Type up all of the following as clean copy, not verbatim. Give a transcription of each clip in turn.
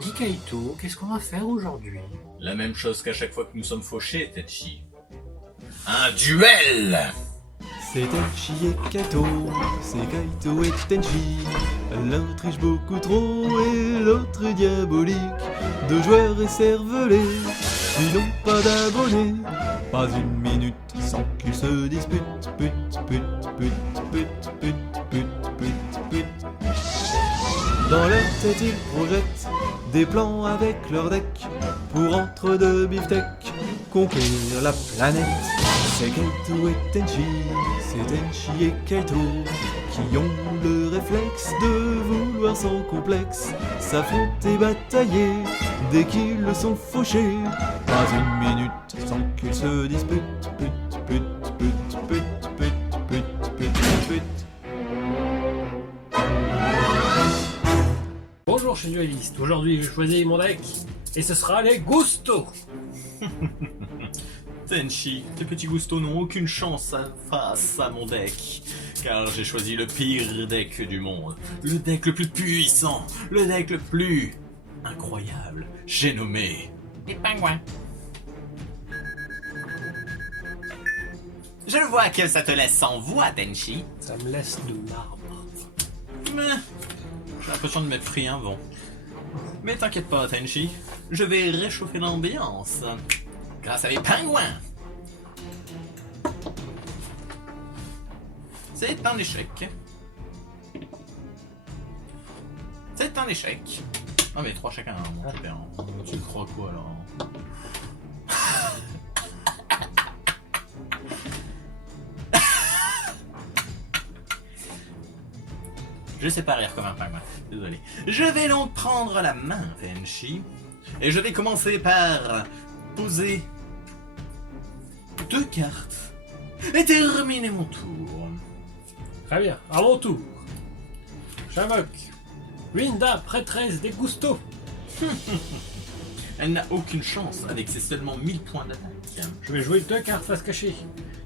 Dis Kaito, qu'est-ce qu'on va faire aujourd'hui? La même chose qu'à chaque fois que nous sommes fauchés, Tenchi. Un duel! C'est Tenchi et Kaito, c'est Kaito et Tenchi. L'un triche beaucoup trop et l'autre est diabolique. Deux joueurs écervelés, ils n'ont pas d'abonnés. Pas une minute sans qu'ils se disputent. Put, put, put, put, put, put, put, put. Dans leur tête ils projettent des plans avec leur deck pour entre deux beefsteaks conquérir la planète. C'est Kaito et Tenchi, c'est Tenchi et Kaito qui ont le réflexe de vouloir sans complexe s'affronter, batailler dès qu'ils le sont fauchés. Pas une minute sans qu'ils se disputent. Put, put, put, put, put, put, put, put. Bonjour, je suis dueliste. Aujourd'hui, je choisis mon deck et ce sera les Gusto. Tenchi, tes petits gustos n'ont aucune chance face à mon deck, car j'ai choisi le pire deck du monde, le deck le plus puissant, le deck le plus incroyable. J'ai nommé les pingouins. Je le vois que ça te laisse sans voix, Tenchi. Ça me laisse de marbre. Mais j'ai l'impression de m'être pris un vent. Mais t'inquiète pas, Tenchi, je vais réchauffer l'ambiance grâce à les pingouins. C'est un échec. C'est un échec. Ah mais 3 chacun, mon super. Tu crois quoi alors? Je sais pas rire comme un pingouin, désolé. Je vais donc prendre la main, Tenchi, et je vais commencer par poser 2 cartes et terminer mon tour. Très bien, à mon tour. J'invoque Winda, prêtresse des Gusto. Elle n'a aucune chance avec ses seulement 1000 points d'attaque. Je vais jouer 2 cartes face cachée.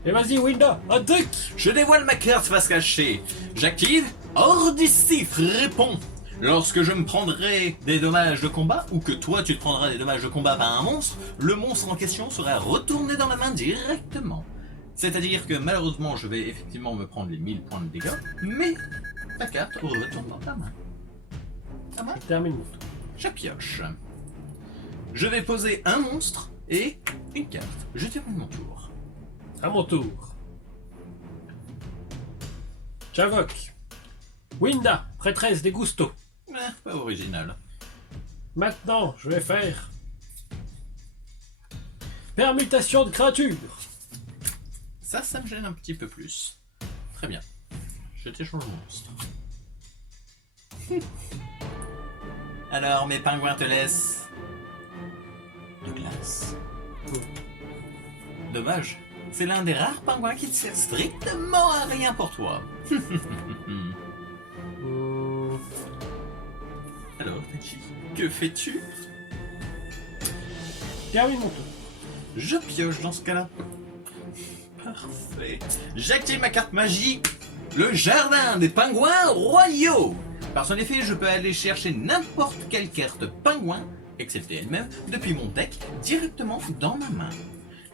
Et vas-y Winda, attaque. Je dévoile ma carte face cachée. J'active hors d'ici, réponds. Lorsque je me prendrai des dommages de combat, ou que toi tu te prendras des dommages de combat par un monstre, le monstre en question sera retourné dans la main directement. C'est-à-dire que malheureusement je vais effectivement me prendre les 1000 points de dégâts, mais ta carte retourne dans ta main. Ça va ? Je termine mon tour. Je pioche. Je vais poser un monstre et une carte. Je termine mon tour. À mon tour. J'invoque Winda, prêtresse des Gusto. Pas original. Maintenant, je vais faire permutation de créatures. Ça me gêne un petit peu plus. Très bien. Je t'échange le monstre. Alors, mes pingouins te laissent de glace. Dommage. C'est l'un des rares pingouins qui ne sert strictement à rien pour toi. Alors, Tenchi, que fais-tu? Termine mon tour. Je pioche dans ce cas-là. Parfait. J'active ma carte magie, le jardin des pingouins royaux. Par son effet, je peux aller chercher n'importe quelle carte pingouin, excepté elle-même, depuis mon deck, directement dans ma main.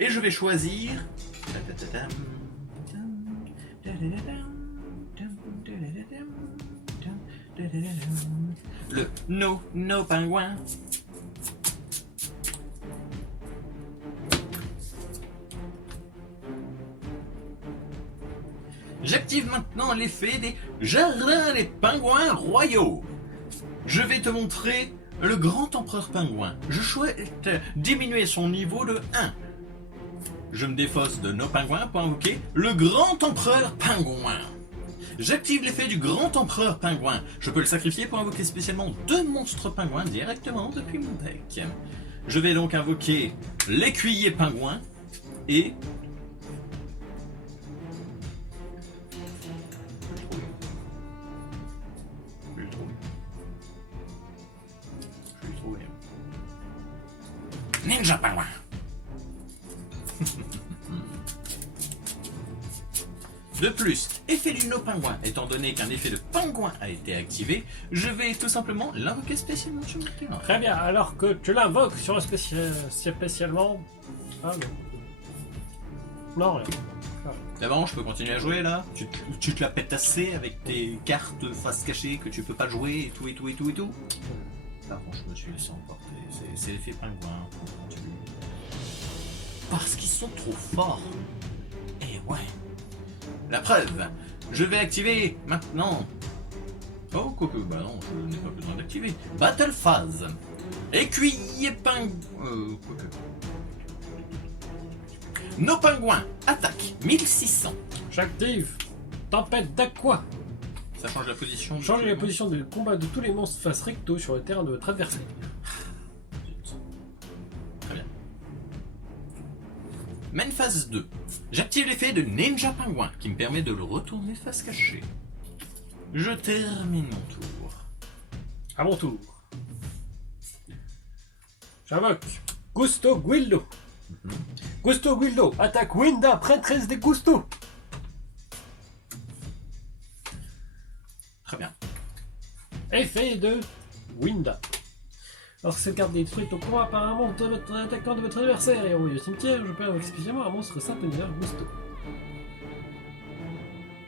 Et je vais choisir le No Pingouin. J'active maintenant l'effet des jardins des pingouins royaux. Je vais te montrer le grand empereur pingouin. Je souhaite diminuer son niveau de 1. Je me défausse de nos pingouins pour invoquer le grand empereur pingouin. J'active l'effet du grand empereur pingouin. Je peux le sacrifier pour invoquer spécialement 2 monstres pingouins directement depuis mon deck. Je vais donc invoquer l'écuyer pingouin et Ninja Pingouin. De plus, Effet du no-pingouin. Étant donné qu'un effet de pingouin a été activé, je vais tout simplement l'invoquer spécialement sur mon terrain. Très bien, alors que tu l'invoques sur un spécialement... Ah non. Non, rien. D'abord, je peux continuer à jouer là. Tu te la pètes assez avec tes cartes face cachée que tu peux pas jouer et tout et tout et tout et tout. Par contre, je me suis laissé emporter. C'est l'effet pingouin. Parce qu'ils sont trop forts. Et ouais. La preuve, je vais activer maintenant. Oh, quoique, bah non, je n'ai pas besoin d'activer. Battle Phase. Écuyer pingouin. Quoique. Nos pingouins attaquent 1600. J'active Tempête d'Aqua. Ça change la position. Change la position de combat de tous les monstres face recto sur le terrain de votre adversaire. Très bien. Main phase 2. J'active l'effet de Ninja Pingouin qui me permet de le retourner face cachée. Je termine mon tour. À mon tour. J'invoque Gusto Guildo. Gusto Guildo attaque Winda, prêtresse des Gusto. Très bien. Effet de Winda. Lorsque cette carte est détruite au combat par un monstre de votre attaquant de votre adversaire et envoyé au cimetière, je peux invoquer spécialement un monstre centenaire Gusto.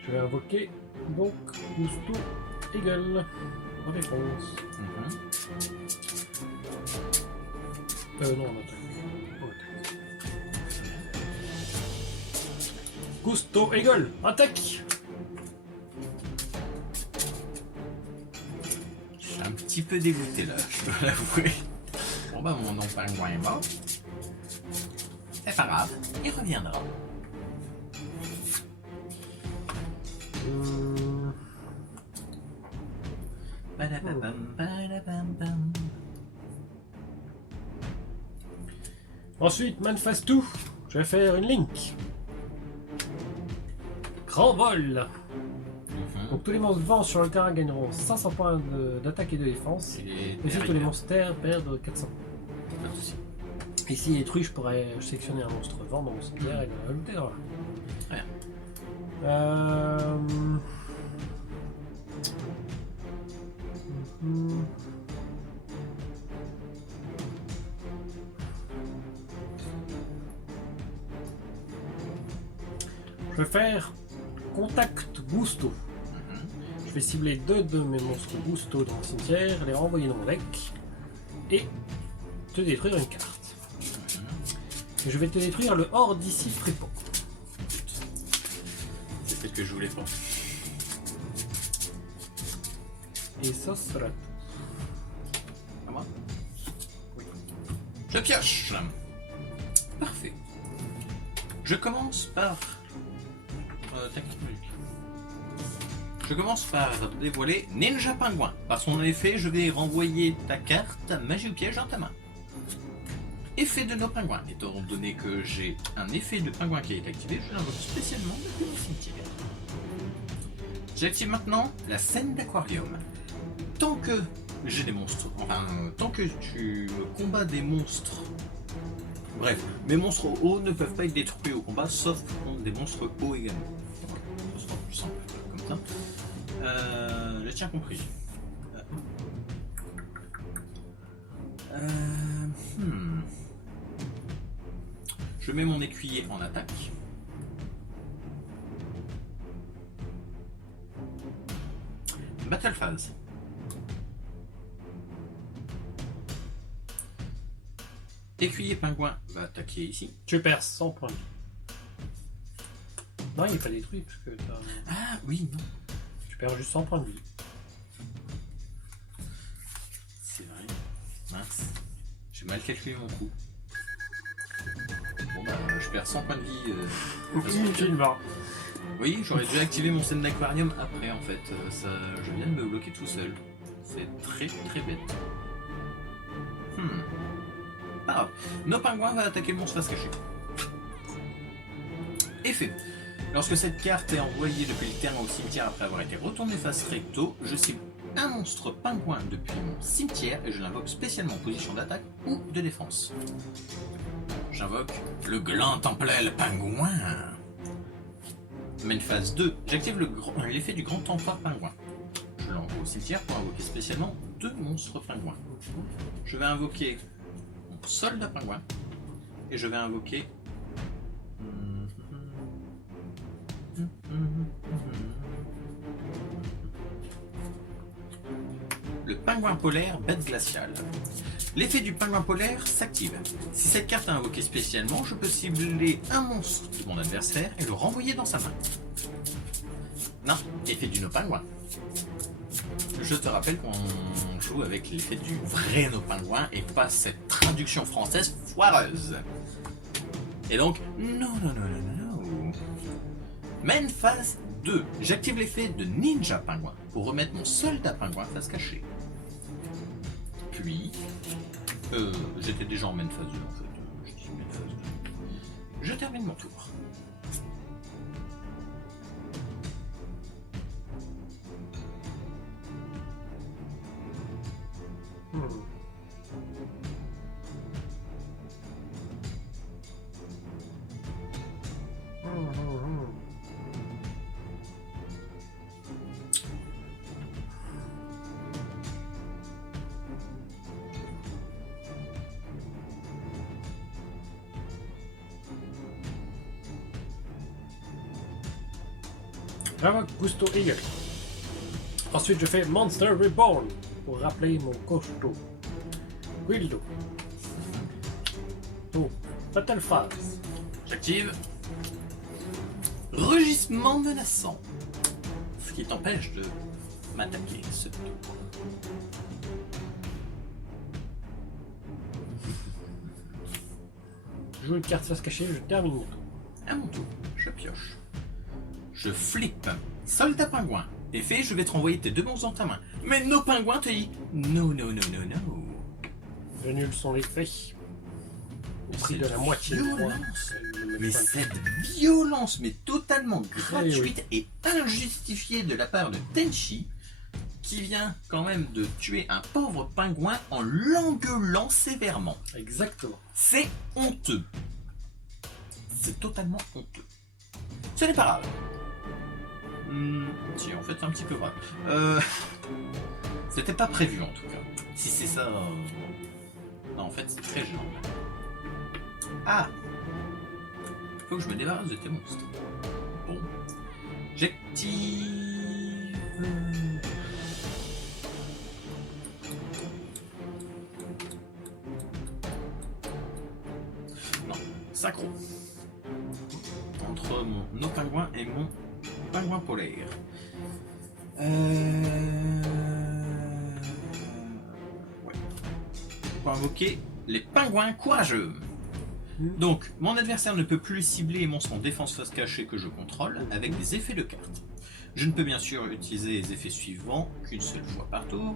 Je vais invoquer donc Gusto Eagle en défense. Non, on attaque. Gusto Eagle, attaque. Je suis un petit peu dégoûté là, je dois l'avouer. Bon bah mon nom pingouin est mort. C'est pas grave, il reviendra. Badababam, badabam. Ensuite, Man Phase 2, je vais faire une link. Grand vol. Donc tous les monstres vents sur le terrain gagneront 500 points d'attaque et de défense. Et si tous les monstres terre perdent 400. Et si détruit, je pourrais sélectionner un monstre vent dans mon cimetière et le rajouter dans là. Je vais faire Contact Gusto. Je vais cibler 2 de mes monstres Gusto dans le cimetière, les renvoyer dans mon deck et te détruire une carte. Et je vais te détruire le hors d'ici Frépon. C'est ce que je voulais pas. Et ça sera tout. À moi? Oui. Je pioche. Parfait. Je commence par... Je commence par dévoiler Ninja Pingouin. Par son effet, je vais renvoyer ta carte Magie ou Piège dans ta main. Effet de nos pingouins. Étant donné que j'ai un effet de pingouin qui est activé, je l'invoque spécialement depuis le cimetière. J'active maintenant la scène d'aquarium. Tant que j'ai des monstres, enfin, tant que tu combats des monstres, bref, mes monstres hauts ne peuvent pas être détruits au combat, sauf contre des monstres hauts également. Ce sera plus simple comme ça. Je tiens compris. Je mets mon écuyer en attaque. Battle phase. Écuyer pingouin va attaquer ici. Tu perds 100 points de vie. Non, il n'est pas détruit parce que t'as... Ah oui, non. Tu perds juste 100 points de vie. C'est vrai. Mince. J'ai mal calculé mon coup. Bon bah, je perds 100 points de vie. Inutilement. Oui, j'aurais dû activer mon scène d'aquarium après en fait. Ça, je viens de me bloquer tout seul. C'est très très bête. Pas grave. Nos pingouins va attaquer le monstre face cachée. Effet. Lorsque cette carte est envoyée depuis le terrain au cimetière après avoir été retournée face recto, je cible un monstre pingouin depuis mon cimetière et je l'invoque spécialement en position d'attaque ou de défense. J'invoque le gland temporel pingouin. Main phase 2, j'active l'effet du grand empereur pingouin. Je l'envoie au cimetière pour invoquer spécialement 2 monstres pingouins. Je vais invoquer mon soldat pingouin et je vais invoquer le pingouin polaire bête glaciale. L'effet du pingouin polaire s'active. Si cette carte est invoquée spécialement, je peux cibler un monstre de mon adversaire et le renvoyer dans sa main. Non, effet du no-pingouin. Je te rappelle qu'on joue avec l'effet du vrai no-pingouin et pas cette traduction française foireuse. Et donc, non. Main phase 2. J'active l'effet de ninja pingouin pour remettre mon soldat pingouin face cachée. Puis, j'étais déjà en main phase 2 en fait. Je dis main phase 2. Je termine mon tour. J'invoque Gusto Eagle. Ensuite, je fais Monster Reborn pour rappeler mon costaud. Guildo. Oh, Battle Phase. J'active Rugissement menaçant. Ce qui t'empêche de m'attaquer ce tour. Je joue une carte face cachée, je termine mon tour. À mon tour, je pioche. Je flippe. Soldat pingouin. Effet, je vais te renvoyer tes 2 monstres dans ta main. Mais nos pingouins te dit no. J'annule son effet. Au prix de la moitié de violence. Mais cette violence, mais totalement gratuite et injustifiée de la part de Tenchi, qui vient quand même de tuer un pauvre pingouin en l'engueulant sévèrement. Exactement. C'est honteux. C'est totalement honteux. Ce n'est pas grave. Si, en fait, c'est un petit peu grave. C'était pas prévu, en tout cas. Si c'est ça... Non, en fait, c'est très gênant. Ah! Faut que je me débarrasse de tes monstres. Bon. J'active... Non, synchro. Entre nos pingouins et mon pingouin polaire. Ouais. Pour invoquer les pingouins courageux. Donc, mon adversaire ne peut plus cibler les monstres en défense face cachée que je contrôle avec des effets de carte. Je ne peux bien sûr utiliser les effets suivants qu'une seule fois par tour.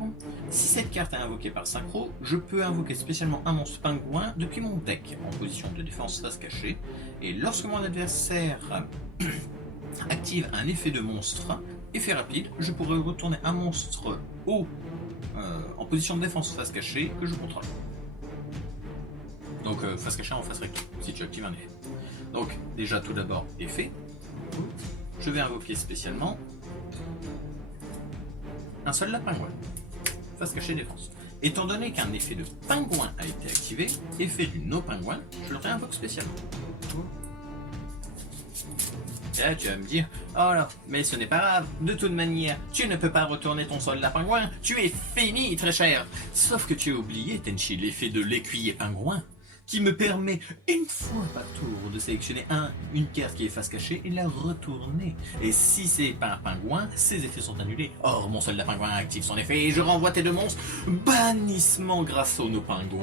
Si cette carte est invoquée par synchro, je peux invoquer spécialement un monstre pingouin depuis mon deck en position de défense face cachée. Et lorsque mon adversaire active un effet de monstre, effet rapide, je pourrais retourner un monstre en position de défense face cachée que je contrôle. Donc face cachée en face recto, si tu actives un effet. Donc déjà tout d'abord effet. Je vais invoquer spécialement un soldat pingouin. Face cachée défense. Étant donné qu'un effet de pingouin a été activé, effet du no-pingouin, je le réinvoque spécialement. Et là tu vas me dire, oh là, mais ce n'est pas grave, de toute manière, tu ne peux pas retourner ton soldat pingouin, tu es fini très cher. Sauf que tu as oublié, Tenchi, l'effet de l'écuyer pingouin, qui me permet une fois par tour de sélectionner une carte qui est face cachée et la retourner. Et si c'est pas un pingouin, ses effets sont annulés. Or, mon soldat pingouin active son effet et je renvoie tes 2 monstres. Bannissement grâce aux nos pingouins.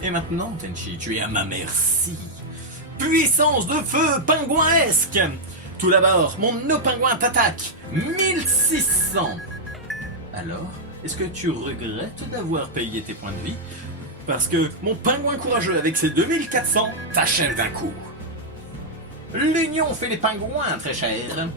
Et maintenant, Tenchi, tu es à ma merci. Puissance de feu pingouinesque. Tout d'abord, mon no pingouin t'attaque. 1600. Alors, est-ce que tu regrettes d'avoir payé tes points de vie ? Parce que mon pingouin courageux avec ses 2400 t'achève d'un coup. L'union fait les pingouins, très cher.